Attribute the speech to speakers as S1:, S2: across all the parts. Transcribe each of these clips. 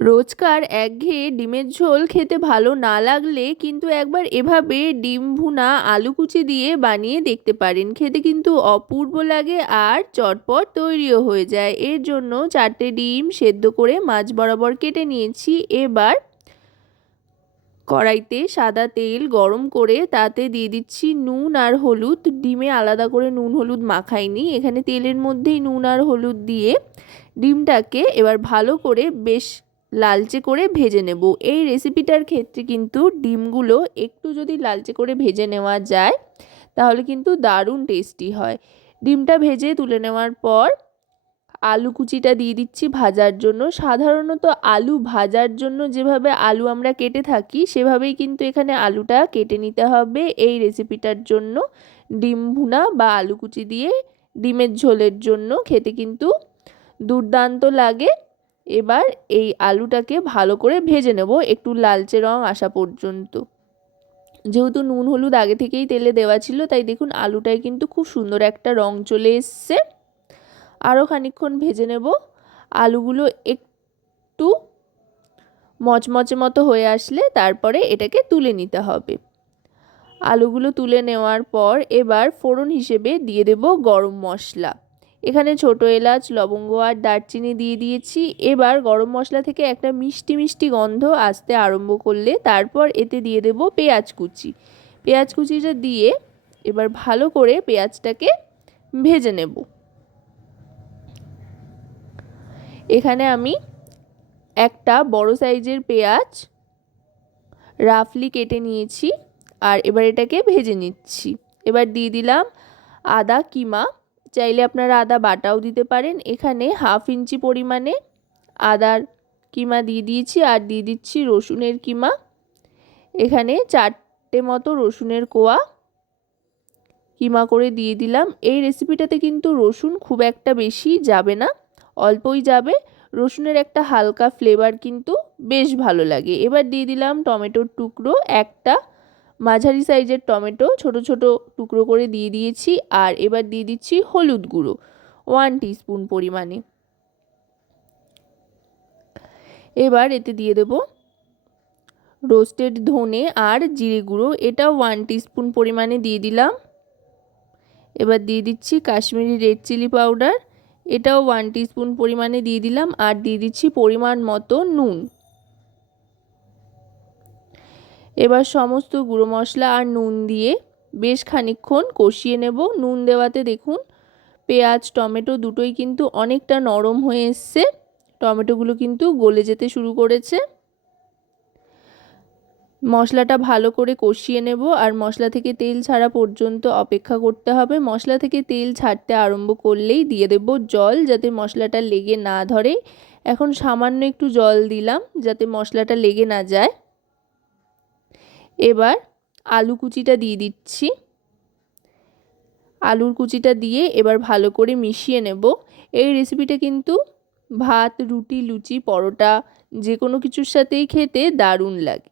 S1: রোজকার একঘেয়ে ডিমের ঝোল খেতে ভালো না লাগলে কিন্তু একবার এভাবে ডিম ভুনা আলু কুচি দিয়ে বানিয়ে দেখতে পারেন। খেতে কিন্তু অপূর্ব লাগে আর চটপট তৈরিও হয়ে যায়। এর জন্য চারটে ডিম সেদ্ধ করে মাছ বরাবর কেটে নিয়েছি। এবার কড়াইতে সাদা তেল গরম করে তাতে দিয়ে দিচ্ছি নুন আর হলুদ। ডিমে আলাদা করে নুন হলুদ মাখাইনি। এখানে তেলের মধ্যেই নুন আর হলুদ দিয়ে ডিমটাকে এবার ভালো করে বেশ লালচে করে ভেজে নেব। এই রেসিপিটার ক্ষেত্রে কিন্তু ডিমগুলো একটু যদি লালচে করে ভেজে নেওয়া যায়, তাহলে কিন্তু দারুণ টেস্টি হয়। ডিমটা ভেজে তুলে নেওয়ার পর আলু কুচিটা দিয়ে দিচ্ছি ভাজার জন্য। সাধারণত আলু ভাজার জন্য যেভাবে আলু আমরা কেটে থাকি, সেভাবেই কিন্তু এখানে আলুটা কেটে নিতে হবে। এই রেসিপিটার জন্য ডিম ভুনা বা আলু কুচি দিয়ে ডিমের ঝোলের জন্য খেতে কিন্তু দুর্দান্ত লাগে। এবার এই আলুটাকে ভালো করে ভেজে নেব, একটু লালচে রং আসা পর্যন্ত। যেহেতু নুন, হলুদ আগে থেকেই তেলে দেওয়া ছিল, তাই দেখুন আলুটায় কিন্তু খুব সুন্দর একটা রং চলে এসছে। আরও খানিক্ষণ ভেজে নেব। আলুগুলো একটু মচমচে মতো হয়ে আসলে তারপরে এটাকে তুলে নিতে হবে। আলুগুলো তুলে নেওয়ার পর এবার ফোড়ন হিসেবে দিয়ে দেব গরম মশলা। এখানে ছোট এলাচ, লবঙ্গ আর দারচিনি দিয়ে দিয়েছি। এবার গরম মশলা থেকে একটা মিষ্টি মিষ্টি গন্ধ আসতে আরম্ভ করলে তারপর এতে দিয়ে দেব পেঁয়াজ কুচি। পেঁয়াজ কুচিটা দিয়ে এবার ভালো করে পেঁয়াজটাকে ভেজে নেব। এখানে আমি একটা বড় সাইজের পেঁয়াজ রাফলি কেটে নিয়েছি আর এবার এটাকে ভেজে নিচ্ছি। এবার দিয়ে দিলাম আদা, কিমা চাইলে আপনারা আদা বাটাও দিতে পারেন। এখানে হাফ ইঞ্চি পরিমাণে আদার কিমা দিয়ে দিয়েছি। আর দিয়ে দিচ্ছি রসুনের কিমা। এখানে চারটে মতো রসুনের কোয়া কিমা করে দিয়ে দিলাম। এই রেসিপিটাতে কিন্তু রসুন খুব একটা বেশি যাবে না, অল্পই যাবে। রসুনের একটা হালকা ফ্লেভার কিন্তু বেশ ভালো লাগে। এবার দিয়ে দিলাম টমেটোর টুকরো, একটা মাঝারি সাইজের টমেটো ছোট ছোট টুকরো করে দিয়ে দিয়েছি আর এবার দিয়ে দিচ্ছি হলুদ গুঁড়ো ওয়ান টিস্পুন পরিমাণে। এবার এতে দিয়ে দেব রোস্টেড ধনে আর জিরে গুঁড়ো, এটা ওয়ান টিস্পুন পরিমাণে দিয়ে দিলাম। এবার দিয়ে দিচ্ছি কাশ্মীরি রেড চিলি পাউডার এটাও ওয়ান টিস্পুন পরিমাণে দিয়ে দিলাম আর দিয়ে দিচ্ছি পরিমাণ মতো নুন। এবার সমস্ত গুঁড়ো মশলা আর নুন দিয়ে বেশ খানিক্ষণ কষিয়ে নেব। নুন দেওয়াতে দেখুন, পেঁয়াজ, টমেটো দুটোই কিন্তু অনেকটা নরম হয়ে এসছে। টমেটোগুলো কিন্তু গলে যেতে শুরু করেছে। মশলাটা ভালো করে কষিয়ে নেব আর মশলা থেকে তেল ছাড়া পর্যন্ত অপেক্ষা করতে হবে। মশলা থেকে তেল ছাড়তে আরম্ভ করলেই দিয়ে দেব জল যাতে মশলাটা লেগে না ধরে। এখন সামান্য একটু জল দিলাম যাতে মশলাটা লেগে না যায়। এবার আলু কুচিটা দিয়ে দিচ্ছি। আলুর কুচিটা দিয়ে এবার ভালো করে মিশিয়ে নেব। এই রেসিপিটা কিন্তু ভাত, রুটি, লুচি, পরোটা যে কোনো কিছুর সাথেই খেতে দারুণ লাগে।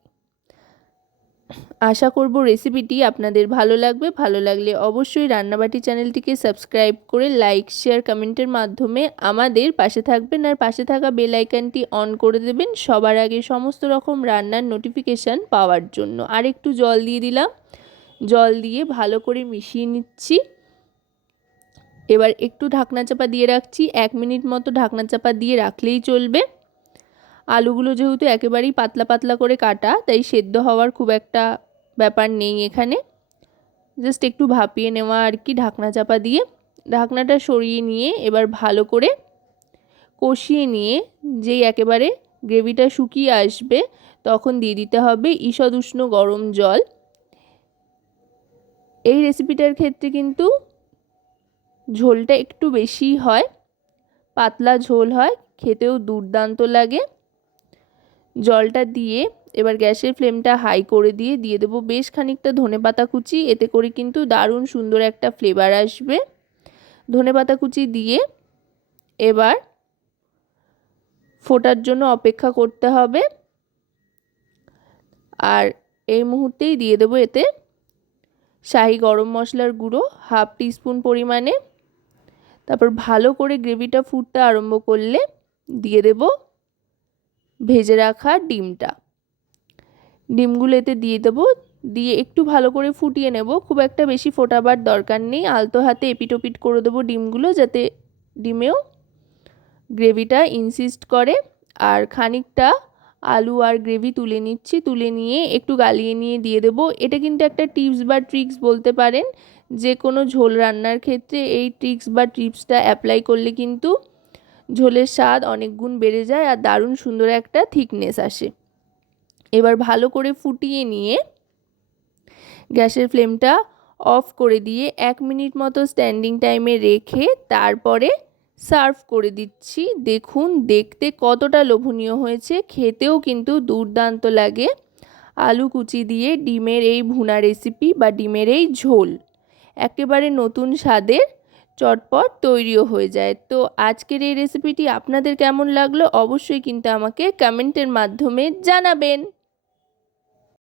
S1: আশা করব রেসিপিটি আপনাদের ভালো লাগবে। ভালো লাগলে অবশ্যই রান্নাবাটি চ্যানেলটিকে সাবস্ক্রাইব করে লাইক শেয়ার কমেন্টের মাধ্যমে আমাদের পাশে থাকবেন আর পাশে থাকা বেল আইকনটি অন করে দেবেন সবার আগে সমস্ত রকম রান্নার নোটিফিকেশান পাওয়ার জন্য। আর একটু জল দিয়ে দিলাম। জল দিয়ে ভালো করে মিশিয়ে নিচ্ছি। এবার একটু ঢাকনা চাপা দিয়ে রাখছি। এক মিনিট মতো ঢাকনা চাপা দিয়ে রাখলেই চলবে। আলুগুলো যেহেতু একেবারেই পাতলা পাতলা করে কাটা, তাই সেদ্ধ হওয়ার খুব একটা ব্যাপার নেই এখানে। জাস্ট একটু ভাপিয়ে নেওয়া আর কি ঢাকনা চাপা দিয়ে। ঢাকনাটা সরিয়ে নিয়ে এবার ভালো করে কষিয়ে নিয়ে যেই একেবারে গ্রেভিটা শুকিয়ে আসবে, তখন দিয়ে দিতে হবে ঈষদ উষ্ণ গরম জল। এই রেসিপিটার ক্ষেত্রে কিন্তু ঝোলটা একটু বেশি হয়, পাতলা ঝোল হয়, খেতেও দুর্দান্ত লাগে। জলটা দিয়ে এবার গ্যাসের ফ্লেমটা হাই করে দিয়ে দিয়ে দেবো বেশ খানিকটা ধনে পাতা কুচি। এতে করে কিন্তু দারুণ সুন্দর একটা ফ্লেভার আসবে। ধনে পাতা কুচি দিয়ে এবার ফোটার জন্য অপেক্ষা করতে হবে। আর এই মুহূর্তেই দিয়ে দেবো এতে শাহি গরম মশলার গুঁড়ো হাফ টিস্পুন পরিমাণে। তারপর ভালো করে গ্রেভিটা ফুটতে আরম্ভ করলে দিয়ে দেবো ভেজে রাখা ডিমটা। ডিমগুলো এতে দিয়ে দেবো। দিয়ে একটু ভালো করে ফুটিয়ে নেব। খুব একটা বেশি ফোটাবার দরকার নেই। আলতো হাতে এপিটোপিট করে দেবো ডিমগুলো যাতে ডিমেও গ্রেভিটা ইনসিস্ট করে। আর খানিকটা আলু আর গ্রেভি তুলে নিচ্ছি। তুলে নিয়ে একটু গালিয়ে নিয়ে দিয়ে দেবো। এটা কিন্তু একটা টিপস বা ট্রিক্স বলতে পারেন। যে কোনো ঝোল রান্নার ক্ষেত্রে এই ট্রিক্স বা টিপসটা অ্যাপ্লাই করলে কিন্তু ঝোলের স্বাদ অনেক গুণ বেড়ে যায় আর দারুণ সুন্দর একটা থিকনেস আসে। এবার ভালো করে ফুটিয়ে নিয়ে গ্যাসের ফ্লেমটা অফ করে দিয়ে এক মিনিট মতো স্ট্যান্ডিং টাইমে রেখে তারপরে সার্ভ করে দিচ্ছি। দেখুন, দেখতে কতটা লোভনীয় হয়েছে। খেতেও কিন্তু দুর্দান্ত লাগে। আলু কুচি দিয়ে ডিমের এই ভুনা রেসিপি বা ডিমের এই ঝোল। একেবারে নতুন স্বাদের চটপট তৈরিও হয়ে যায়। তো আজকের এই রেসিপিটি আপনাদের কেমন লাগল অবশ্যই কিন্তু আমাকে কমেন্টের মাধ্যমে জানাবেন।